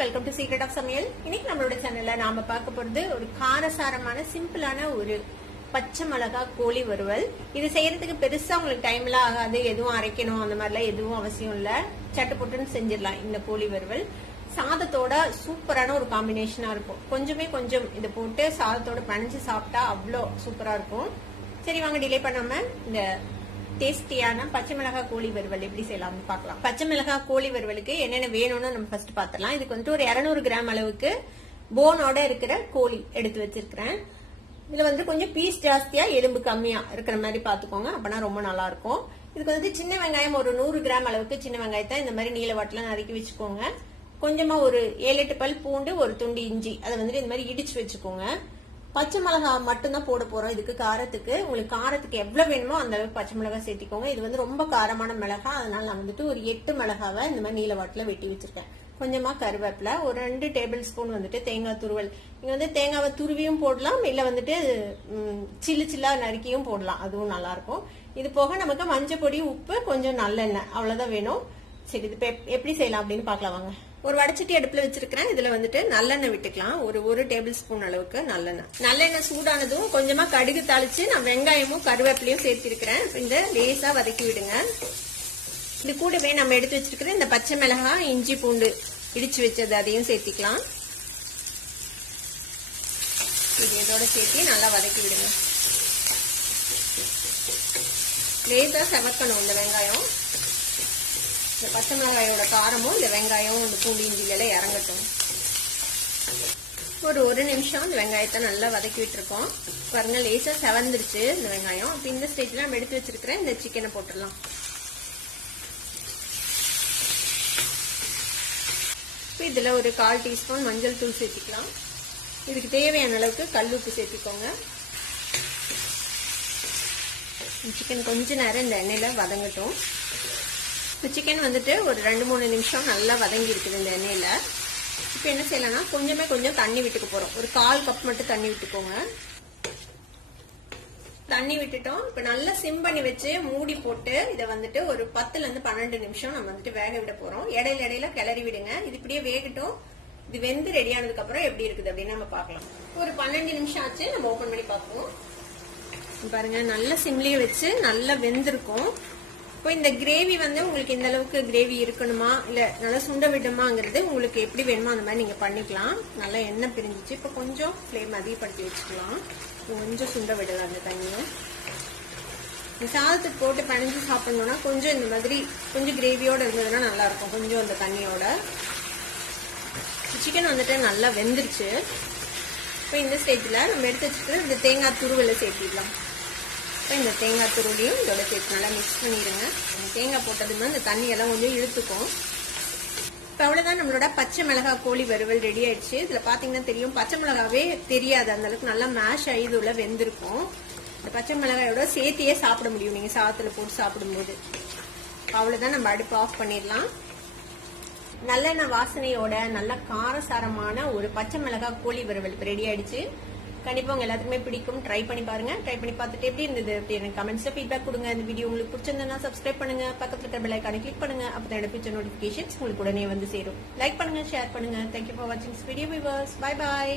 Welcome to secret of சமையல். இன்னைக்கு நம்மளோட சேனல்ல நாம பார்க்க போறது ஒரு காரசாரமான சிம்பிளான ஒரு பச்சை மிளகா கோழி வறுவல். இது செய்யறதுக்கு பெருசா உங்களுக்கு டைம் எல்லாம் ஆகாது, எதுவும் அரைக்கணும் அந்த மாதிரிலாம் எதுவும் அவசியம் இல்ல. சட்டு போட்டுன்னு செஞ்சிடலாம். இந்த கோழி வறுவல் சாதத்தோட சூப்பரான ஒரு காம்பினேஷனா இருக்கும். கொஞ்சம் இதை போட்டு சாதத்தோட பனைஞ்சு சாப்பிட்டா அவ்வளோ சூப்பரா இருக்கும். சரி வாங்க டிலே பண்ணாம இந்த டேஸ்டியான பச்சை மிளகாய் கோழி வறுவல் எப்படி செய்யலாம்னு பார்க்கலாம். பச்சை மிளகாய் கோழி வறுவலுக்கு என்னென்ன வேணும்னு நம்ம ஃபர்ஸ்ட் பார்த்துலாம். இதுக்கு வந்துட்டு ஒரு 200 கிராம் அளவுக்கு போனோட இருக்கிற கோழி எடுத்து வச்சிருக்கிறேன். இதுல வந்து கொஞ்சம் பீஸ் ஜாஸ்தியா எலும்பு கம்மியா இருக்கிற மாதிரி பாத்துக்கோங்க, அப்பனா ரொம்ப நல்லா இருக்கும். இதுக்கு வந்து சின்ன வெங்காயம் ஒரு 100 கிராம் அளவுக்கு சின்ன வெங்காயத்தை இந்த மாதிரி நீல வாட்டில நறுக்கி வச்சுக்கோங்க. கொஞ்சமா ஒரு 7-8 பல் பூண்டு, ஒரு துண்டு இஞ்சி அதை வந்துட்டு இந்த மாதிரி இடிச்சு வச்சுக்கோங்க. பச்சை மிளகா மட்டும்தான் போட போறோம் இதுக்கு காரத்துக்கு. உங்களுக்கு காரத்துக்கு எவ்வளவு வேணுமோ அந்த அளவுக்கு பச்சை மிளகாய் சேர்த்திக்கோங்க. இது வந்து ரொம்ப காரமான மிளகா, அதனால நான் வந்துட்டு ஒரு 8 மிளகாவை இந்த மாதிரி நீல வாட்டில வெட்டி வச்சிருக்கேன். கொஞ்சமா கருவேப்பிலை, ஒரு 2 டேபிள் ஸ்பூன் வந்துட்டு தேங்காய் துருவல். நீங்க வந்து தேங்காவை துருவியும் போடலாம், இல்ல வந்துட்டு சில்லா நறுக்கியும் போடலாம், அதுவும் நல்லா இருக்கும். இது போக நமக்கு மஞ்சள் பொடி, உப்பு, கொஞ்சம் நல்லெண்ணெய், அவ்வளவுதான் வேணும். சரி, இது எப்படி செய்யலாம் அப்படின்னு பாக்கலாம் வாங்க. ஒரு வடச்சட்டி அடுப்புல வச்சிருக்கிறேன். இதுல வந்துட்டு நல்லெண்ணெய் விட்டுக்கலாம். ஒரு டேபிள் ஸ்பூன் அளவுக்கு நல்லெண்ணெய் சூடானதும் கொஞ்சமா கடுகு தாளிச்சு நான் வெங்காயமும் கருவேப்பிலையும் சேர்த்திருக்கிறேன். இந்த லேசா வதக்கி விடுங்க. இது கூடவே நம்ம எடுத்து வச்சிருக்கிற இந்த பச்சை மிளகாய், இஞ்சி, பூண்டு இடிச்சு வச்சது அதையும் சேர்த்திக்கலாம். இது இதோட சேர்த்து நல்லா வதக்கி விடுங்க. லேசா செவக்கணும் இந்த வெங்காயம். இந்த பச்சை மிளகாயோட காரமும் இந்த வெங்காயம், இந்த பூண்டு, இஞ்சில இறங்கட்டும். ஒரு நிமிஷம் இந்த வெங்காயத்தை நல்லா வதக்கி விட்டுருக்கோம். பாருங்க, லேசா செவந்துருச்சு இந்த வெங்காயம். இப்ப இந்த ஸ்டேஜ்ல நம்ம எடுத்து வச்சிருக்கிற இந்த சிக்கனை போட்டுடலாம். இதுல ஒரு 1/4 டீஸ்பூன் மஞ்சள் தூள் சேர்த்திக்கலாம். இதுக்கு தேவையான அளவுக்கு கல் உப்பு சேர்த்திக்கோங்க. சிக்கன் கொஞ்ச நேரம் இந்த எண்ணெயில வதங்கட்டும். சிக்கன் வந்துட்டு ஒரு 2-3 நிமிஷம் நல்லா வதங்கி இருக்குது இந்த எண்ணெயில. இப்ப என்ன செய்யலாம்னா கொஞ்சம் தண்ணி விட்டுக்க போறோம். ஒரு 1/4 கப் மட்டும் தண்ணி விட்டுக்கோங்க. தண்ணி விட்டுட்டோம். இப்ப நல்லா சிம் பண்ணி வச்சு மூடி போட்டு இதை வந்துட்டு ஒரு 10-12 நிமிஷம் நம்ம வந்துட்டு வேக விட போறோம். இடையில கிளறி விடுங்க. இது இப்படியே வேகட்டும். இது வெந்து ரெடி ஆனதுக்கு அப்புறம் எப்படி இருக்குது அப்படின்னு நம்ம பார்க்கலாம். ஒரு 12 நிமிஷம் ஆச்சு. நம்ம ஓபன் பண்ணி பார்ப்போம். பாருங்க, நல்ல சிம்லயே வச்சு நல்லா வெந்திருக்கும். இப்போ இந்த கிரேவி வந்து உங்களுக்கு இந்த அளவுக்கு கிரேவி இருக்கணுமா இல்ல நல்லா சுண்ட விடுமாங்கிறது உங்களுக்கு எப்படி வேணுமோ அந்த மாதிரி நீங்க பண்ணிக்கலாம். நல்லா எண்ணெய் பிரிஞ்சிச்சு. இப்போ கொஞ்சம் ஃப்ளேம் அதிகப்படுத்தி வச்சுக்கலாம். கொஞ்சம் சுண்ட விடலாம் அந்த தண்ணியும். சாதத்துக்கு போட்டு பனைஞ்சு சாப்பிடணும்னா கொஞ்சம் இந்த மாதிரி கொஞ்சம் கிரேவியோட இருந்ததுன்னா நல்லா இருக்கும். கொஞ்சம் அந்த தண்ணியோட. சிக்கன் வந்துட்டு நல்லா வெந்துருச்சு. இப்போ இந்த ஸ்டேஜ்ல நம்ம எடுத்து வச்சுட்டு இந்த தேங்காய் துருவலை சேர்த்திடலாம். இந்த தேங்காய் துருவிலையும் இதோட சேர்த்து நல்லா மிக்ஸ் பண்ணிடுங்க. தேங்காய் போட்டதுமே இந்த தண்ணியெல்லாம் கொஞ்சம் இழுத்துக்கும். இப்போ அவ்வளவுதான், நம்மளோட பச்சை மிளகாய் கோழி வறுவல் ரெடி ஆயிடுச்சு. இதுல பாத்தீங்கன்னா தெரியும், பச்சை மிளகாவே தெரியாது, அந்த அளவுக்கு நல்லா மேஷ் ஆகி இதுல வெந்திருக்கும். இந்த பச்சை மிளகாயோட சேர்த்தியே சாப்பிட முடியும் நீங்க சாதத்துல போட்டு சாப்பிடும்போது. அவ்வளவுதான், நம்ம அடுப்பு ஆஃப் பண்ணிடலாம். நல்லெண்ணெய் வாசனையோட நல்ல காரசாரமான ஒரு பச்சை மிளகாய் கோழி வறுவல் ரெடி ஆயிடுச்சு. கண்டிப்பா உங்க எல்லாத்துக்குமே பிடிக்கும். ட்ரை பண்ணி பாருங்க. ட்ரை பண்ணி பார்த்துட்டு எப்படி இருந்தது அப்படி எனக்கு கமெண்ட்ஸ்ல ஃபீட்பேக் கொடுங்க. இந்த வீடியோ உங்களுக்கு பிடிச்சிருந்தா சப்ஸ்கிரைப் பண்ணுங்க, பக்கத்துல இருக்கிற பெல் ஐகானை கிளிக் பண்ணுங்க. அப்பதான் என்னோட ஃபியூச்சர் நோட்டிபிகேஷன்ஸ் உங்களுக்கு உடனே வந்து சேரும். லைக் பண்ணுங்க, ஷேர் பண்ணுங்க. தேங்க்யூ ஃபார் வாட்சிங் this video viewers. Bye bye.